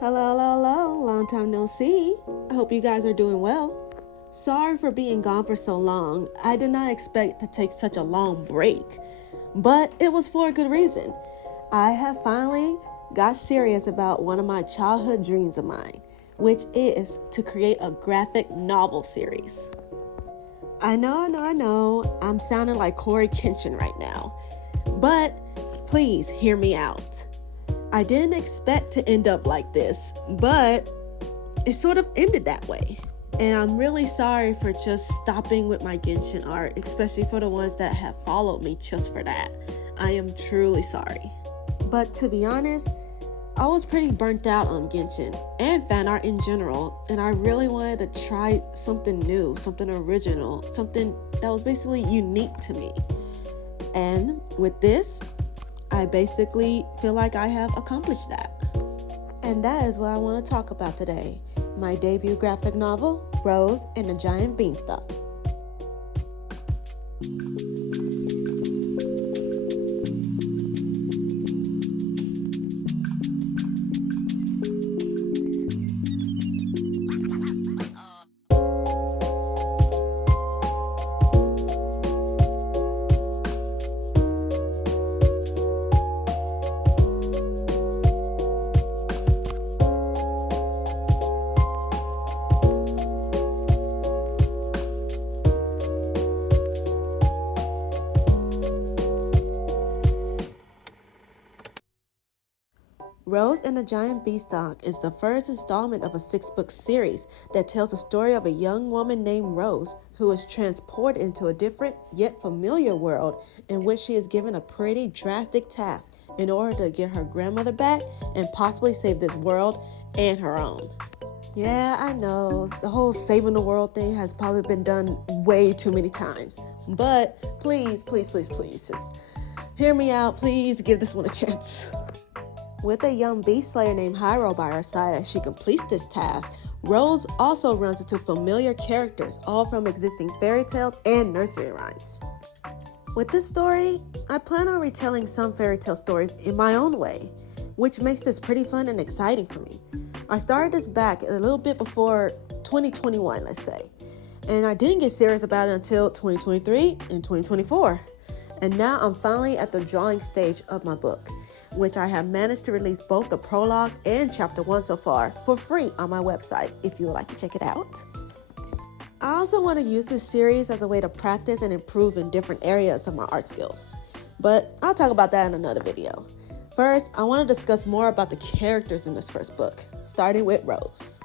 Hello, long time no see. I hope you guys are doing well. Sorry for being gone for so long. I did not expect to take such a long break, but it was for a good reason. I have finally got serious about one of my childhood dreams of mine, which is to create a graphic novel series. I know, I'm sounding like Corey Kenshin right now, but please hear me out. I didn't expect to end up like this, but it sort of ended that way. And I'm really sorry for just stopping with my Genshin art, especially for the ones that have followed me just for that. I am truly sorry. But to be honest, I was pretty burnt out on Genshin and fan art in general, and I really wanted to try something new, something original, something that was basically unique to me. And with this, I basically feel like I have accomplished that. And that is what I want to talk about today. My debut graphic novel, Rose and the Giant Beanstalk. Rose and the Giant Beanstalk is the first installment of a 6-book series that tells the story of a young woman named Rose who is transported into a different yet familiar world in which she is given a pretty drastic task in order to get her grandmother back and possibly save this world and her own. Yeah, I know, the whole saving the world thing has probably been done way too many times, but please, just hear me out. Please give this one a chance. With a young beast slayer named Hyro by her side as she completes this task, Rose also runs into familiar characters, all from existing fairy tales and nursery rhymes. With this story, I plan on retelling some fairy tale stories in my own way, which makes this pretty fun and exciting for me. I started this back a little bit before 2021, let's say, and I didn't get serious about it until 2023 and 2024. And now I'm finally at the drawing stage of my book, which I have managed to release both the prologue and chapter 1 so far for free on my website if you would like to check it out. I also want to use this series as a way to practice and improve in different areas of my art skills, but I'll talk about that in another video. First, I want to discuss more about the characters in this first book, starting with Rose.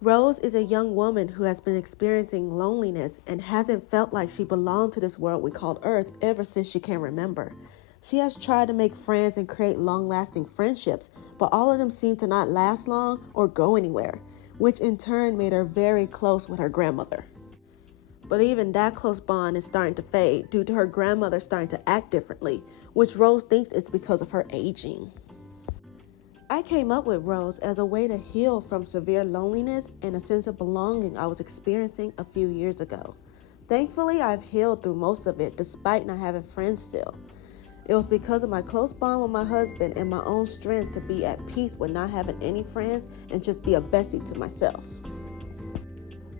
Rose is a young woman who has been experiencing loneliness and hasn't felt like she belonged to this world we called Earth ever since she can remember. She has tried to make friends and create long-lasting friendships, but all of them seem to not last long or go anywhere, which in turn made her very close with her grandmother. But even that close bond is starting to fade due to her grandmother starting to act differently, which Rose thinks is because of her aging. I came up with Rose as a way to heal from severe loneliness and a sense of belonging I was experiencing a few years ago. Thankfully, I've healed through most of it despite not having friends still. It was because of my close bond with my husband and my own strength to be at peace with not having any friends and just be a bestie to myself.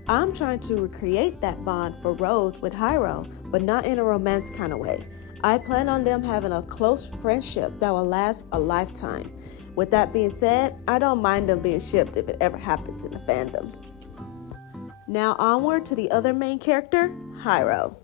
I'm trying to recreate that bond for Rose with Hyro, but not in a romance kind of way. I plan on them having a close friendship that will last a lifetime. With that being said, I don't mind them being shipped if it ever happens in the fandom. Now onward to the other main character, Hyro.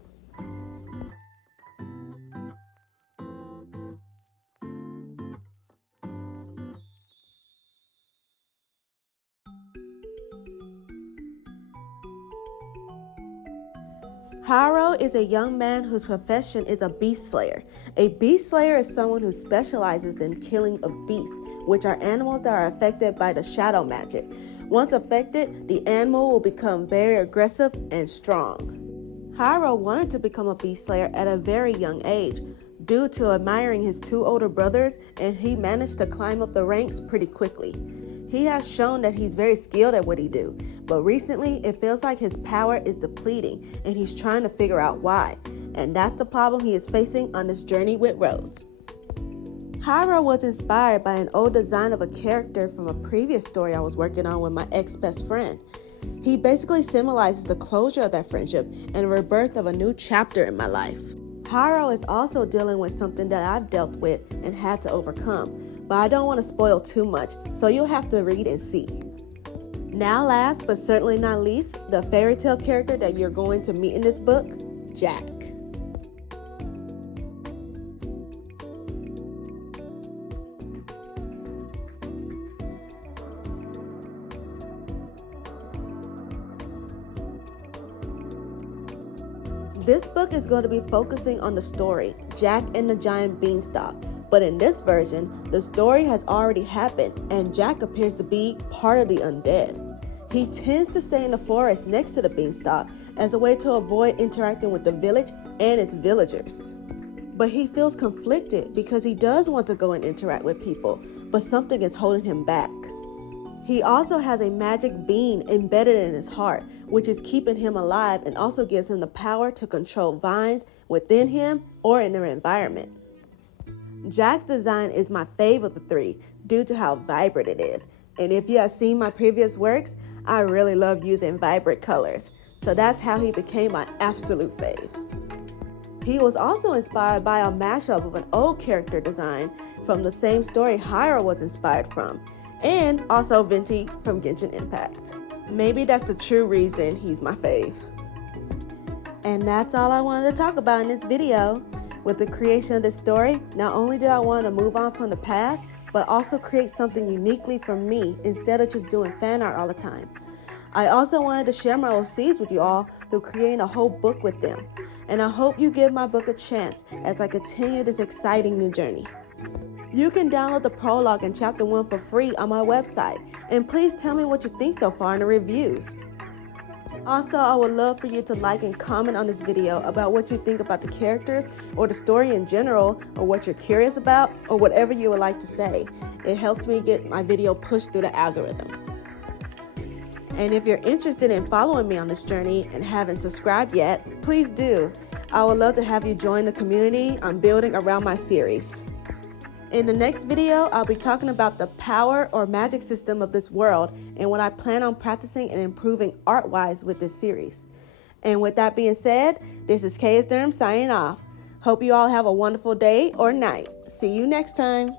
Hiro is a young man whose profession is a beast slayer. A beast slayer is someone who specializes in killing of beasts, which are animals that are affected by the shadow magic. Once affected, the animal will become very aggressive and strong. Hiro wanted to become a beast slayer at a very young age due to admiring his two older brothers, and he managed to climb up the ranks pretty quickly. He has shown that he's very skilled at what he do, but recently it feels like his power is depleting and he's trying to figure out why. And that's the problem he is facing on this journey with Rose. Hiro was inspired by an old design of a character from a previous story I was working on with my ex-best friend. He basically symbolizes the closure of that friendship and the rebirth of a new chapter in my life. Hiro is also dealing with something that I've dealt with and had to overcome, but I don't want to spoil too much, so you'll have to read and see. Now last but certainly not least, the fairy tale character that you're going to meet in this book, Jack. This book is going to be focusing on the story, Jack and the Giant Beanstalk. But in this version, the story has already happened and Jack appears to be part of the undead. He tends to stay in the forest next to the beanstalk as a way to avoid interacting with the village and its villagers. But he feels conflicted because he does want to go and interact with people, but something is holding him back. He also has a magic bean embedded in his heart, which is keeping him alive and also gives him the power to control vines within him or in their environment. Jack's design is my favorite of the three due to how vibrant it is. And if you have seen my previous works, I really love using vibrant colors. So that's how he became my absolute fave. He was also inspired by a mashup of an old character design from the same story Hiro was inspired from, and also Venti from Genshin Impact. Maybe that's the true reason he's my fave. And that's all I wanted to talk about in this video. With the creation of this story, not only did I want to move on from the past, but also create something uniquely for me instead of just doing fan art all the time. I also wanted to share my OCs with you all through creating a whole book with them. And I hope you give my book a chance as I continue this exciting new journey. You can download the prologue and chapter 1 for free on my website, and please tell me what you think so far in the reviews. Also, I would love for you to like and comment on this video about what you think about the characters or the story in general, or what you're curious about, or whatever you would like to say. It helps me get my video pushed through the algorithm. And if you're interested in following me on this journey and haven't subscribed yet, please do. I would love to have you join the community I'm building around my series. In the next video, I'll be talking about the power or magic system of this world and what I plan on practicing and improving art-wise with this series. And with that being said, this is KS Durham signing off. Hope you all have a wonderful day or night. See you next time.